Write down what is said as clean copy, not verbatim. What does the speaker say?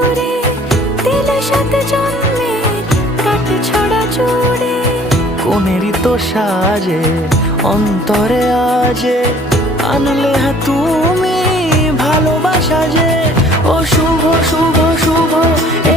সুরে দিলে সাত জন্মে কাট ছড়া জুড়ে। কোনেরই তো সাজে অন্তরে আজে আনলে হ্যাঁ তুমি ভালোবাসা যে। ও শুভ শুভ শুভ এ